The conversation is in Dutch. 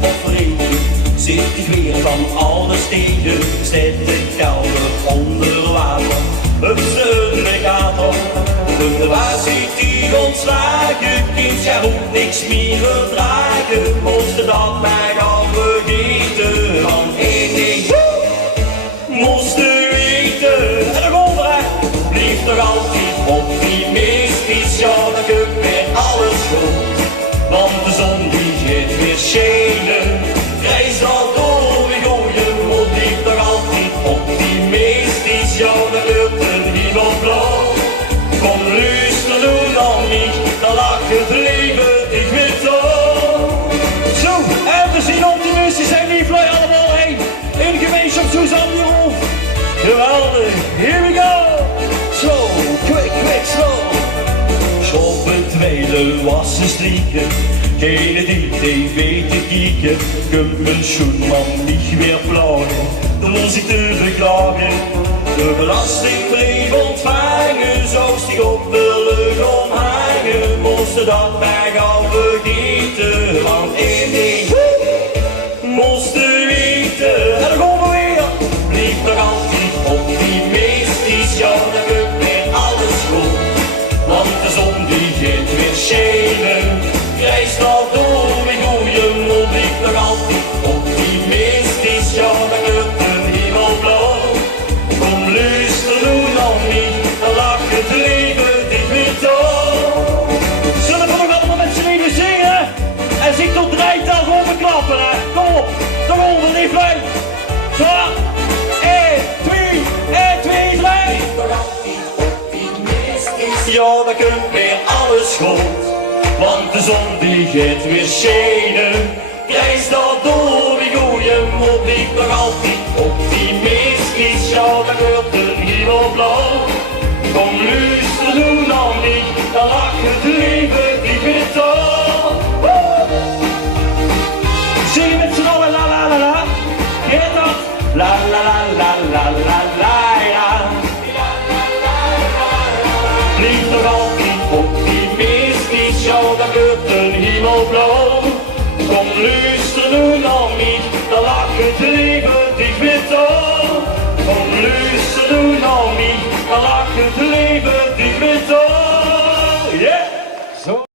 of regen, zit ik weer van alles tegen. Zet de koude onder water, op zijn regator. Waar zit die ontslagen? Kind, jij hoeft niks meer verdragen. Moest dat mij al vergeten? Van één ding moest u weten. En de golfrecht blijft toch altijd optimistisch. Ja, dan komt weer alles goed, want de zon die gaat weer schijnen. Reis dat door, we gooien, moet blijft toch altijd optimistisch. Ja, dan wordt een hemel blauw. Kom luister nu dan niet, dan lacht het leven ik weer zo. Zo, en we zien optimistisch en die vliegen allemaal heen. In de gemeenschap Suzanne de Rolf. Geweldig, here we go. Slow, quick, slow. Schoppen, tweede, wassen, strieken. Geen die tv te kijken. Kunt mijn schoenman niet weer plagen. Dan moet ik te beklagen. De belastingbrief ontvangen, zo stieg op de lucht omhangen. Moesten dat mij gauw vergeten, want één ding moesten weten. En dan gaan we weer, blijf toch altijd optimistisch. Ja, dan komt weer alles goed, want de zon die gaat weer schijnen. Reis dat door, we gooien, moet blijf toch altijd optimistisch. Ja, dan komt een hemel blauw. Kom luister nu nog niet, dan lacht het leven dit weer door. Zullen we nog allemaal met z'n allen zingen? En zie tot 3-tal gewoon beklappen, hè? Kom op, de ronde niet vlees. Zo, 1, 2, 1, 2, 3. Ja, dan komt weer alles goed, want de zon die gaat weer schijnen. Reis dat door, we gooien, moet ik nog altijd optimistisch. Ja, dan wordt de hemel blauw. Kom luister nu nog niet, dan lacht het leven niet meer door. Zing met z'n allen, la la la la. Heet dat? La la la la la la la ja. Blijf nog altijd optimistisch, ja, dan wordt de hemel blauw. Kom luister nu nog niet, dan lacht het leven.